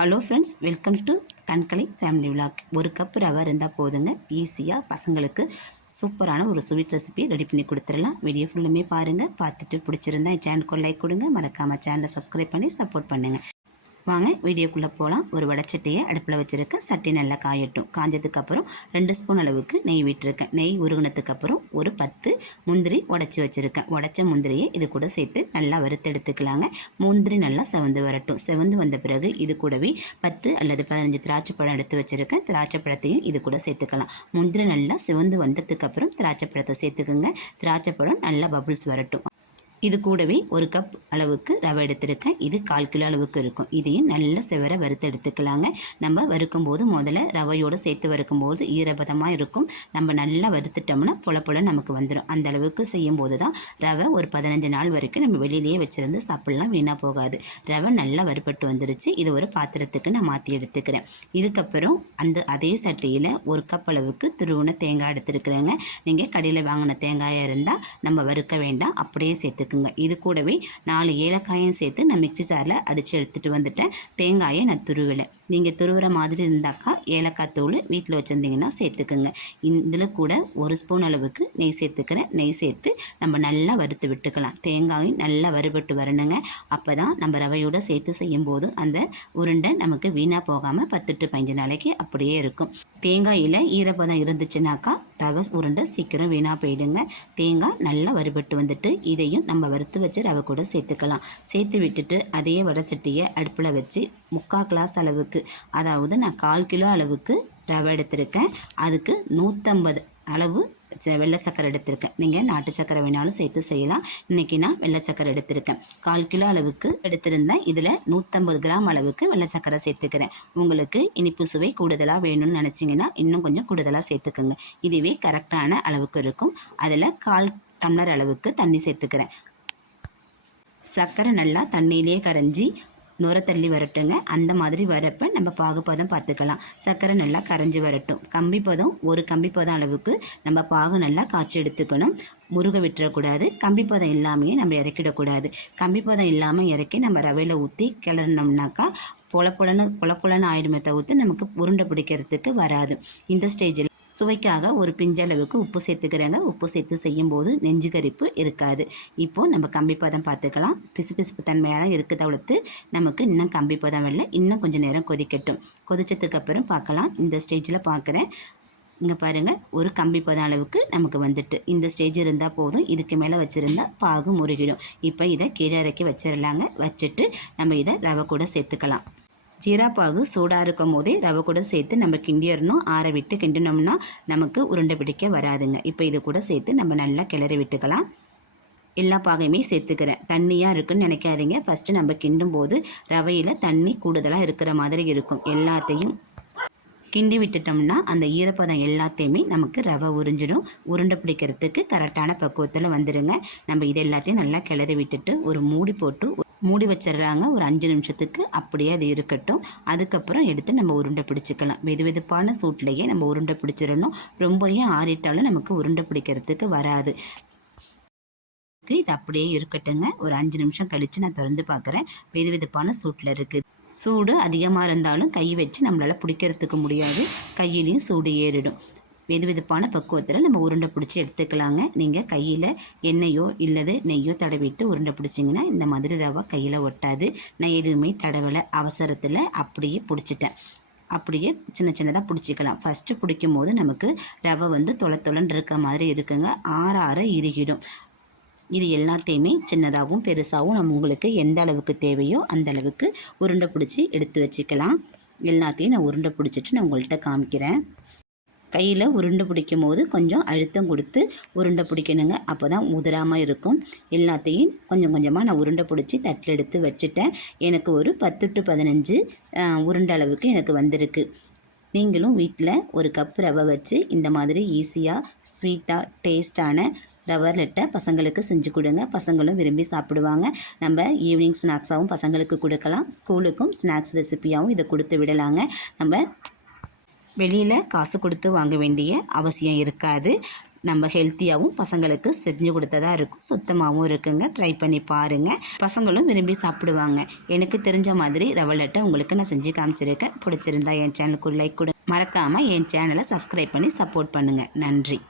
Hello friends welcome to கண்கலை family vlog ஒரு cup ரவை இருந்தால் போதுங்க. ஈஸியாக பசங்களுக்கு சூப்பரான ஒரு ஸ்வீட் ரெசிபி ரெடி பண்ணி கொடுத்துடலாம். வீடியோ ஃபுல்லுமே பாருங்கள் பார்த்துட்டு பிடிச்சிருந்தா என் சேனலுக்கு லைக் கொடுங்க. மறக்காமல் சேனலை சப்ஸ்கிரைப் பண்ணி சப்போர்ட் பண்ணுங்கள் வாங்க வீடியோக்குள்ளே போகலாம் ஒரு வடச்சட்டியை அடுப்பில் வச்சுருக்கேன் சட்டி நல்லா காயட்டும். காஞ்சதுக்கப்புறம் ரெண்டு ஸ்பூன் அளவுக்கு நெய் விட்டுருக்கேன். நெய் உருகினதுக்கப்புறம் ஒரு பத்து முந்திரி உடச்சி வச்சுருக்கேன். உடச்ச முந்திரியை இது கூட சேர்த்து நல்லா வறுத்து எடுத்துக்கலாங்க. முந்திரி நல்லா செவந்து வரட்டும். செவந்து வந்த பிறகு இது கூடவே பத்து அல்லது பதினஞ்சு திராட்சை பழம் எடுத்து வச்சுருக்கேன். திராட்சை பழத்தையும் இது கூட சேர்த்துக்கலாம். முந்திரி நல்லா சிவந்து வந்ததுக்கப்புறம் திராட்சை பழத்தை சேர்த்துக்குங்க. திராட்சை பழம் நல்லா பபுள்ஸ் வரட்டும். இது கூடவே ஒரு கப் அளவுக்கு ரவை எடுத்திருக்கேன். இது கால் கிலோ அளவுக்கு இருக்கும். இதையும் நல்ல செவர வறுத்து எடுத்துக்கலாங்க. நம்ம வறுக்கும் போது முதல்ல ரவையோடு சேர்த்து வறுக்கும் போது ஈரப்பதமாக இருக்கும். நம்ம நல்லா வறுத்துட்டோம்னா புல புல நமக்கு வந்துடும் அந்த அளவுக்கு செய்யும் போது தான் ரவை ஒரு பதினஞ்சு நாள் வரைக்கும் நம்ம வெளியிலேயே வச்சுருந்து சாப்பிட்லாம். வீணாக போகாது. ரவை நல்லா வறுபட்டு வந்துருச்சு. இது ஒரு பாத்திரத்துக்கு நான் மாற்றி எடுத்துக்கிறேன். இதுக்கப்புறம் அந்த அதே சட்டியில் ஒரு கப் அளவுக்கு துருவன தேங்காய் எடுத்துருக்குறேங்க. நீங்கள் கடையில் வாங்கின தேங்காயாக இருந்தால் நம்ம வறுக்க வேண்டாம். அப்படியே சேர்த்து சேர்த்துக்குங்க இது கூடவே நாலு ஏலக்காயும் சேர்த்து நான் மிக்சி ஜாரில் அடித்து எடுத்துகிட்டு வந்துட்டேன். தேங்காயை நான் துருவலை. நீங்கள் துருவுற மாதிரி இருந்தாக்கா ஏலக்காய் தூள் வீட்டில் வச்சுருந்தீங்கன்னா சேர்த்துக்குங்க. இதில் கூட ஒரு ஸ்பூன் அளவுக்கு நெய் சேர்த்துக்கிறேன். நெய் சேர்த்து நம்ம நல்லா வறுத்து விட்டுக்கலாம். தேங்காயும் நல்லா வறுபட்டு வரணுங்க. அப்போ தான் நம்ம ரவையோடு சேர்த்து செய்யும்போது அந்த உருண்டை நமக்கு வீணாக போகாமல் பத்து டு பதினஞ்சு நாளைக்கு அப்படியே இருக்கும். தேங்காயில் ஈரப்பதம் இருந்துச்சுனாக்கா ரவை உருண்டை சீக்கிரம் வீணாக போயிடுங்க. தேங்காய் நல்லா வறுபட்டு வந்துட்டு இதையும் நம்ம வறுத்து வச்சு ரவை கூட சேர்த்துக்கலாம். சேர்த்து விட்டுட்டு அதே வடை சட்டியை அடுப்பில் வச்சு முக்கால் கிளாஸ் அளவுக்கு அதாவது நான் கால் கிலோ அளவுக்கு ரவை எடுத்திருக்கேன். அதுக்கு நூற்றம்பது அளவு வெள்ளை சக்கரை எடுத்திருக்கேன். நீங்கள் நாட்டு சக்கரை வேணாலும் சேர்த்து செய்யலாம். இன்றைக்கி நான் வெள்ளை சக்கரை எடுத்திருக்கேன். கால் கிலோ அளவுக்கு எடுத்திருந்தேன். இதில் நூற்றம்பது கிராம் அளவுக்கு வெள்ளை சக்கரை சேர்த்துக்கிறேன். உங்களுக்கு இனிப்பு சுவை கூடுதலாக வேணும்னு நினச்சிங்கன்னா இன்னும் கொஞ்சம் கூடுதலாக சேர்த்துக்கோங்க. இதுவே கரெக்டான அளவுக்கு இருக்கும். அதில் கால் டம்ளர் அளவுக்கு தண்ணி சேர்த்துக்கிறேன். சர்க்கரை நல்லா தண்ணியிலே கரைஞ்சி நுர தள்ளி வரட்டுங்க. அந்த மாதிரி வரப்போ நம்ம பாகுபதம் பார்த்துக்கலாம். சர்க்கரை நல்லா கரைஞ்சி வரட்டும். கம்பி பதம் ஒரு கம்பி பதம் அளவுக்கு நம்ம பாகு நல்லா காய்ச்சி எடுத்துக்கணும். முருக விட்டுறக்கூடாது. கம்பி பதம் இல்லாமையே நம்ம இறக்கிடக்கூடாது. கம்பி பதம் இல்லாமல் இறக்கி நம்ம ரவையில் ஊற்றி கிளறினோம்னாக்கா பொல பொலன்னு ஆயிடுமே தவிர்த்து நமக்கு உருண்டை பிடிக்கிறதுக்கு வராது. இந்த ஸ்டேஜில் சுவைக்காக ஒரு பிஞ்சளவுக்கு உப்பு சேர்த்துக்கிறேங்க. உப்பு சேர்த்து செய்யும்போது நெஞ்சு கரிப்பு இருக்காது. இப்போது நம்ம கம்பி பதம் பார்த்துக்கலாம். பிசு பிசுப்பு தன்மையாக தான் இருக்குது தவிர்த்து நமக்கு இன்னும் கம்பி பதம் இல்லை. இன்னும் கொஞ்சம் நேரம் கொதிக்கட்டும். கொதிச்சதுக்கப்புறம் பார்க்கலாம். இந்த ஸ்டேஜில் பார்க்குறேன். இங்கே பாருங்கள் ஒரு கம்பி பதம் அளவுக்கு நமக்கு வந்துட்டு. இந்த ஸ்டேஜ் இருந்தால் போதும். இதுக்கு மேலே வச்சுருந்தா பாகு முருகிடும். இப்போ இதை கீழே இறக்கி வச்சிடலாங்க வச்சுட்டு நம்ம இதை ரவை கூட சேர்த்துக்கலாம். ஜீராப்பாகு சூடாக இருக்கும் போதே ரவை கூட சேர்த்து நம்ம கிண்டிடணும் ஆற விட்டு கிண்டினோம்னா நமக்கு உருண்டை பிடிக்க வராதுங்க. இப்போ இது கூட சேர்த்து நம்ம நல்லா கிளறி விட்டுக்கலாம். எல்லா பாகையுமே சேர்த்துக்கிறேன். தண்ணியாக இருக்குன்னு நினைக்காதீங்க. ஃபஸ்ட்டு நம்ம கிண்டும் போது ரவையில் தண்ணி கூடுதலாக இருக்கிற மாதிரி இருக்கும். எல்லாத்தையும் கிண்டி விட்டுட்டோம்னா அந்த ஈரப்பதம் எல்லாத்தையுமே நமக்கு ரவை உறிஞ்சிடும். உருண்டை பிடிக்கிறதுக்கு கரெக்டான பக்குவத்தில் வந்துடுங்க நம்ம இது எல்லாத்தையும் நல்லா கிளறி விட்டுட்டு ஒரு மூடி போட்டு மூடி வச்சிடுறாங்க. ஒரு அஞ்சு நிமிஷத்துக்கு அப்படியே அது இருக்கட்டும். அதுக்கப்புறம் எடுத்து நம்ம உருண்டை பிடிச்சிக்கலாம். வெது வெதுப்பான சூட்லேயே நம்ம உருண்டை பிடிச்சிடணும். ரொம்பவும் ஆறிட்டாலும் நமக்கு உருண்டை பிடிக்கிறதுக்கு வராது. இது அப்படியே இருக்கட்டுங்க. ஒரு அஞ்சு நிமிஷம் கழித்து நான் திறந்து பார்க்குறேன். வெது வெதுப்பான சூட்டில் இருக்குது. சூடு அதிகமாக இருந்தாலும் கை வச்சு நம்மளால் பிடிக்கிறதுக்கு முடியாது. கையிலையும் சூடு ஏறிடும். வெது வெதுப்பான பக்குவத்தில் நம்ம உருண்டை பிடிச்சி எடுத்துக்கலாங்க. நீங்கள் கையில் எண்ணெயோ இல்லது நெய்யோ தடவிட்டு உருண்டை பிடிச்சிங்கன்னா இந்த மாதிரி ரவை கையில் ஒட்டாது. நான் எதுவுமே தடவலை அவசரத்தில் அப்படியே பிடிச்சிட்டேன். அப்படியே சின்ன சின்னதாக பிடிச்சிக்கலாம். ஃபஸ்ட்டு பிடிக்கும் போது நமக்கு ரவை வந்து தொலை தொலைன்னு இருக்க மாதிரி இருக்குங்க. ஆற ஆற இறுகிடும். இது எல்லாத்தையுமே சின்னதாகவும் பெருசாகவும் நம்ம உங்களுக்கு எந்த அளவுக்கு தேவையோ அந்த அளவுக்கு உருண்டை பிடிச்சி எடுத்து வச்சுக்கலாம். எல்லாத்தையும் நான் உருண்டை பிடிச்சிட்டு நான் உங்கள்கிட்ட காமிக்கிறேன். கையில் உருண்டை பிடிக்கும் போது கொஞ்சம் அழுத்தம் கொடுத்து உருண்டை பிடிக்கணுங்க. அப்போ தான் உதிராமல் இருக்கும். எல்லாத்தையும் கொஞ்சம் கொஞ்சமாக நான் உருண்டை பிடிச்சி தட்டில் எடுத்து வச்சுட்டேன். எனக்கு ஒரு பத்து டு பதினஞ்சு உருண்டை அளவுக்கு எனக்கு வந்திருக்கு. நீங்களும் வீட்டில் ஒரு கப் ரவை வச்சு இந்த மாதிரி ஈஸியாக ஸ்வீட்டாக டேஸ்ட்டான ரவர் லெட்டை பசங்களுக்கு செஞ்சு கொடுங்க. பசங்களும் விரும்பி சாப்பிடுவாங்க. நம்ம ஈவினிங் ஸ்நாக்ஸாகவும் பசங்களுக்கு கொடுக்கலாம். ஸ்கூலுக்கும் ஸ்நாக்ஸ் ரெசிப்பியாகவும் இதை கொடுத்து விடலாங்க. நம்ம வெளியில் காசு கொடுத்து வாங்க வேண்டிய அவசியம் இருக்காது. நம்ம ஹெல்த்தியாகவும் பசங்களுக்கு செஞ்சு கொடுத்ததா இருக்கும். சுத்தமாகவும் இருக்குங்க. ட்ரை பண்ணி பாருங்கள் பசங்களும் விரும்பி சாப்பிடுவாங்க. எனக்கு தெரிஞ்ச மாதிரி ரவை லட்டை உங்களுக்கு நான் செஞ்சு காமிச்சிருக்கேன். பிடிச்சிருந்தா என் சேனலுக்கு லைக் கொடு. மறக்காமல் என் சேனலை சப்ஸ்கிரைப் பண்ணி சப்போர்ட் பண்ணுங்கள் நன்றி.